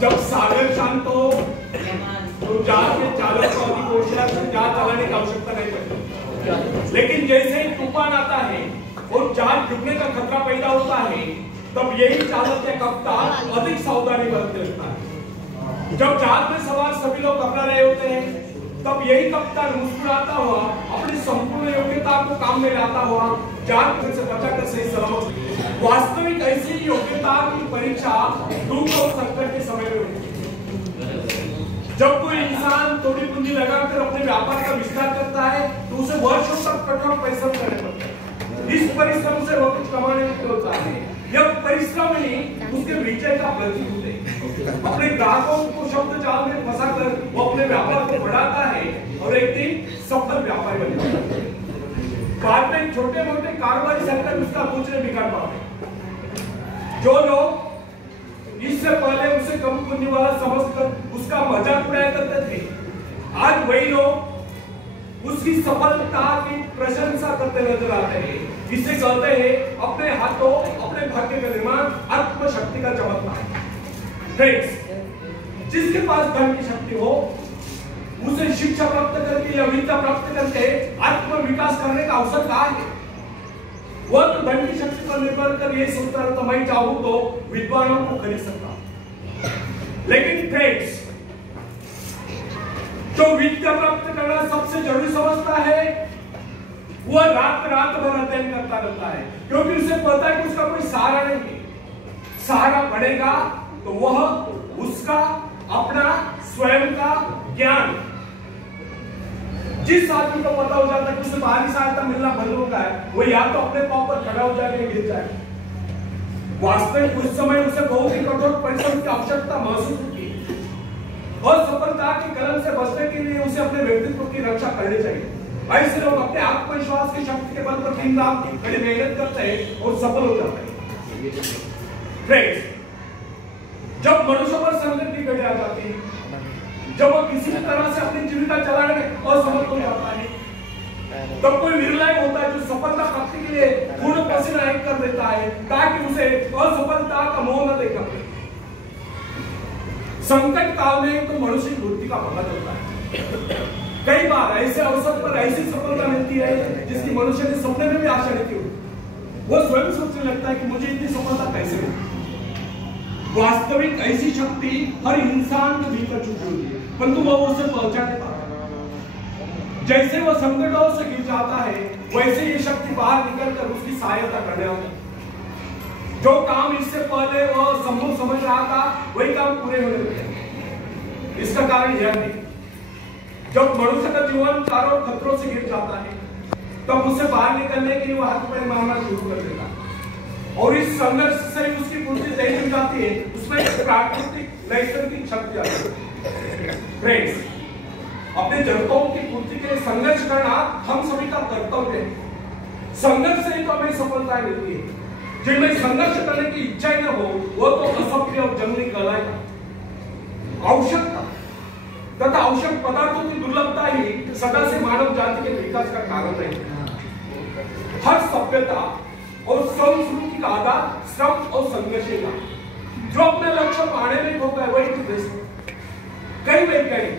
जब सागर शांत हो तो जहाज के चालक को अधिक होशियार से जहाज चलाने की आवश्यकता नहीं पड़ती। लेकिन जैसे ही तूफान आता है और जहाज डूबने का खतरा पैदा होता है, तब यही चालक या कप्तान अधिक सावधानी बरतने लगता है। जब जहाज में सवार सभी लोग घबरा रहे होते हैं, तब यही कप्तान मुस्कुराता हुआ अपनी संपूर्ण योग्यता को काम में लाता हुआ जहाज से बचाकर सही सलामत। वास्तविक ऐसी योग्यता की परीक्षा दुख और संकट के समय में होती है। जब कोई इंसान थोड़ी पूंजी लगाकर अपने व्यापार का विस्तार करता है, तो उसे वर्षों तक कठोर परिश्रम करना पड़ता है। इस परिश्रम से वो कुछ कमाने की होता है। यह परिश्रम ही उसके विजय का प्रतीक होते हैं। अपने ग्राहकों को शब्द जाल में फंसाकर वो अपने व्यापार को बढ़ाता है और एक दिन सफल व्यापारी बन जाता है। बाद में छोटे मोटे कारोबारी संकट उसका कुछ नहीं बिगाड़ पाते। जो लोग इससे पहले उसे कम पूंजी वाला समझकर उसका मजाक उड़ाया करते थे, आज वही लोग उसकी सफलता की प्रशंसा करते नजर आते हैं। इसे कहते हैं अपने हाथों अपने भाग्य का निर्माण, आत्मशक्ति का चमत्कार। फ्रेंड्स, जिसके पास धन की शक्ति हो, उसे शिक्षा प्राप्त करके या विद्या प्राप्त करके आत्म विकास करने का अवसर कहाँ है? वह तो धन की शक्ति पर निर्भर कर ये सोचता रहता, मैं चाहूं तो विद्वानों को खरीद सकता। लेकिन फ्रेंड्स, जो विद्या प्राप्त करना सबसे जरूरी समझता है, वह रात भर अध्ययन करता रहता है, क्योंकि उसे पता है कि उसका कोई सहारा नहीं है। सहारा बढ़ेगा तो वह उसका अपना स्वयं का ज्ञान। जिस आदमी को पता हो जाता है कि उसे बाहरी सहायता मिलना बंद होगा है, वो या तो अपने पांव पर खड़ा हो जाएगा या गिर जाएगा। वास्तविक उस समय उसे बहुत ही कठोर परिश्रम की आवश्यकता महसूस होती है और सफलता की कलम से बचने के लिए उसे अपने व्यक्तित्व की रक्षा करनी चाहिए। ऐसे लोग अपने आत्मविश्वास की शक्ति के बल पर दिन रात कड़ी मेहनत करते हैं और सफल हो जाते हैं। फ्रेंड्स, जब मनुष्य पर संकट की घड़ी आ जाती है, जब वो किसी तरह से अपनी जीविका चलाने में असमर्थ हो जाता है, तब कोई निर्णय होता है जो सफलता प्राप्ति के लिए पूर्ण पसीना एक कर देता है, ताकि उसे असफलता का मोह न देखना पड़े। संकट काल में तो मनुष्य की बुद्धि का पता चलता है। कई बार ऐसे अवसर पर ऐसी सफलता मिलती है जिसकी मनुष्य ने सपने में भी आशा नहीं की होती। वो स्वयं सोचने लगता है कि मुझे इतनी सफलता कैसे मिली। वास्तविक ऐसी शक्ति हर इंसान के भीतर छुपी होती है, परंतु वो उसे पहचान नहीं पाता। जैसे वो संकटों से गिर जाता है, वैसे ये शक्ति बाहर निकलकर उसकी सहायता करने लगती है। जो काम इससे पहले वो संभव समझ रहा था, वही काम पूरे होने लगे। इसका कारण यह है, जब मनुष्य का जीवन चारों खतरों से गिर जाता है, तब उसे बाहर निकलने के लिए वो हाथ पैर मारना शुरू कर देता है और इस संघर्ष से उसकी पूर्ति नहीं मिल जाती है, उसमें एक प्राकृतिक नैसर्गिक शक्ति आती है। फ्रेंड्स, अपने जरूरतों की पूर्ति के लिए संघर्ष करना हम सभी का कर्तव्य है। संघर्ष से ही तो हमें सफलता मिलती है। जिनमें संघर्ष करने की इच्छा ही न हो, वो तो असभ्य और जंगली कहलाएगा। आवश्यकता तथा आवश्यक पदार्थों की दुर्लभता ही सदा से मानव जाति के विकास का कारण रही है। हर सभ्यता और संस्कृति का आधार श्रम और संघर्ष है। जो अपने लक्ष्य पाने में होता है, वही तो देश है। कई वैज्ञानिक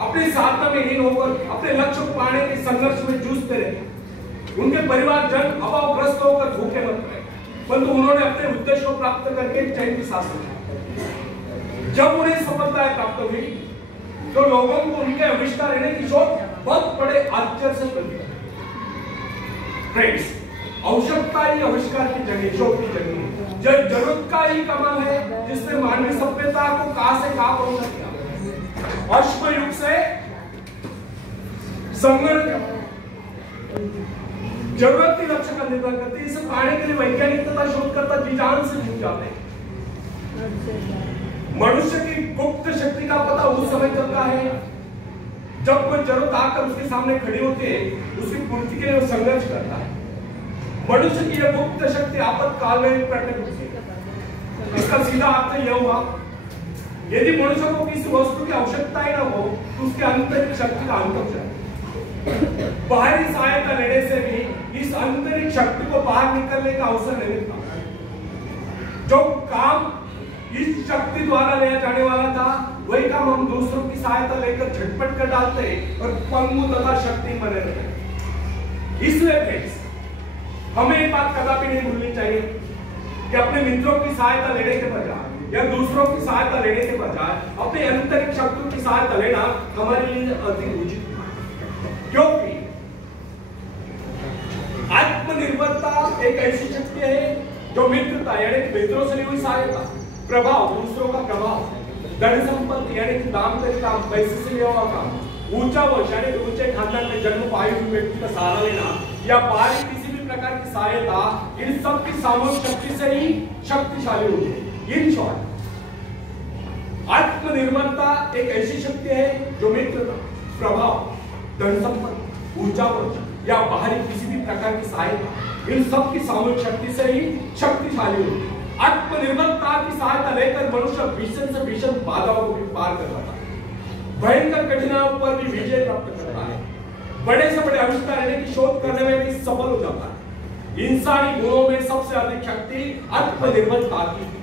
अपने साधना में हीन होकर अपने लक्ष्य को पाने के संघर्ष में जूझते रहे। उनके परिवारजन अभावग्रस्त होकर भूखे मर गए, परंतु उन्होंने अपने उद्देश्य को प्राप्त करके चैन की सांस ली। जब उन्हें सफलता प्राप्त हुई, तो लोगों को उनके आविष्कार रहने की सोच बहुत बड़े आश्चर्य से मिली। फ्रेंड्स, आवश्यकता ही आविष्कार की जगह, शोध की जगह है। जरूरत का ही कमाल है जिसने मानवीय सभ्यता को कहां से कहां पहुंचा दिया। अश्व युग से संघर्ष जरूरत की लक्ष्य का निर्भर करती है। इसे पाने के लिए वैज्ञानिक तथा शोधकर्ता जी जान से जुट जाते हैं। मनुष्य की गुप्त शक्ति का पता उस समय चलता है जब कोई जरूरत आकर उसके सामने खड़ी होती है, उसकी पूर्ति के लिए वो संघर्ष करता है। मनुष्य की यह गुप्त शक्ति आपातकाल में प्रकट होती है। इसका सीधा अर्थ यह हुआ, यदि मनुष्य को किसी वस्तु की आवश्यकता ही न हो, तो उसके आंतरिक शक्ति का अंत हो जाए। बाहरी सहायता लेने से भी इस आंतरिक शक्ति को बाहर निकलने का अवसर नहीं मिलता। जो काम इस शक्ति द्वारा लिया जाने वाला था, वही काम हम दूसरों की सहायता लेकर झटपट कर डालते हैं और पंगु तथा शक्ति बने रहते हैं। इसलिए फ्रेंड्स, हमें एक बात कदापि नहीं भूलनी चाहिए कि अपने मित्रों की सहायता लेने के बजाय या दूसरों की सहायता लेने के बजाय अपने आंतरिक शक्तियों की सहायता लेना हमारे लिए अधिक उचित है। क्योंकि आत्मनिर्भरता एक ऐसी शक्ति है जो मित्रता यानी मित्रों से ली हुई सहायता, प्रभाव, दूसरों का प्रभाव, धन संपत्ति यानी कि दाम्पत्य काम, पैसे से लिया हुआ काम, ऊंचा वंश यानी ऊंचे खानदान में जन्म पाए हुए व्यक्ति का सहारा लेना या बाहरी किसी भी प्रकार की सहायता, इन सब की सामूहिक शक्ति से ही शक्तिशाली होती है। इन शॉर्ट, आत्मनिर्भरता एक ऐसी शक्ति है जो मित्रता, प्रभाव, धन संपत्ति, ऊर्जा या बाहरी किसी भी प्रकार की सहायता, इन सब की सामूहिक शक्ति से ही शक्तिशाली होती है। आत्मनिर्भरता की सहायता लेकर मनुष्य भीषण से भीषण बाधाओं को भी पार कर पाता है, भयंकर कठिनाइयों पर भी विजय प्राप्त करता है, बड़े से बड़े आविष्कार की शोध करने में भी सफल हो जाता है। इंसानी गुणों में सबसे अधिक शक्ति आत्मनिर्भरता की है।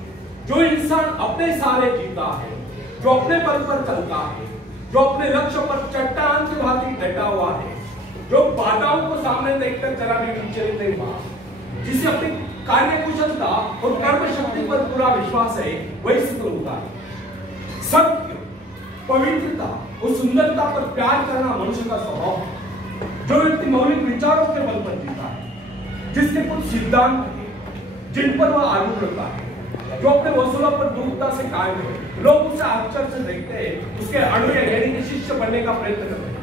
जो इंसान अपने सहारे जीता है, जो अपने बल पर चलता है, जो अपने लक्ष्य पर चट्टान की भांति डटा हुआ है, जो बाधाओं को सामने देखकर जरा भी विचलित नहीं हुआ, जिसे अपनी कार्य कुशलता और कर्म शक्ति पर पूरा विश्वास है, वही सफल होता है। सत्य, पवित्रता और सुंदरता पर प्यार करना मनुष्य का स्वभाव है। जो व्यक्ति मौलिक विचारों के बल पर जीता है, जिसके कुछ सिद्धांत हैं जिन पर वह आरूढ़ रहता है, जो अपने वसूलों पर दूरता से कायम है, लोग उसे आश्चर्य से देखते हैं, उसके अनुयायी यानी कि शिष्य बनने का प्रयत्न करते हैं,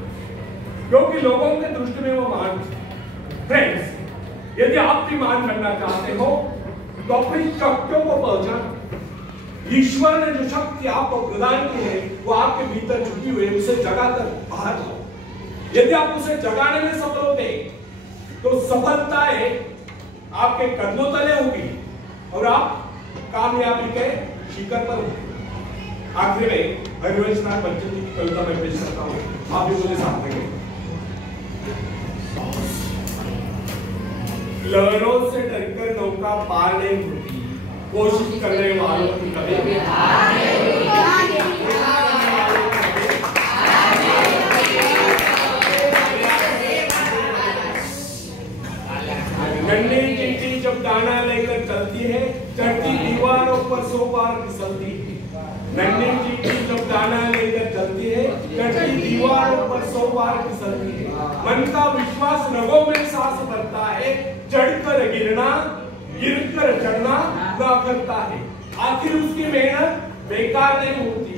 क्योंकि लोगों के दृष्टि में वो महान है। फ्रेंड्स, यदि आप भी महान बनना चाहते हो तो अपनी शक्तियों को पहचानो। ईश्वर ने जो शक्ति आपको प्रदान की है, वो आपके भीतर छुपी हुई है, उसे जगाकर बाहर लाओ। यदि आप उसे जगाने में सफल होते तो सफलताएं आपके कदमों तले होगी और आप कामयाबी के शिखर पर होंगे। आखिर में हरिवंश नाथ बच्चन जी की कविता में पेश करता हूं, आप भी मुझे साथ में। लहरों से डरकर नौका पार नहीं होती, कोशिश करने वालों की कभी हार नहीं होती। नन्ही चिट्ठी जब दाना लेकर चलती है, चढ़ती दीवारों पर 100 बार फिसलती है। नन्ही चिट्ठी जब दाना लेकर चलती है, चढ़ती दीवारों पर 100 बार फिसलती है। मन का विश्वास रगों में सांस भरता है, चढ़कर गिरना, गिरकर चढ़ना ना करता है। आखिर उसकी मेहनत बेकार नहीं होती,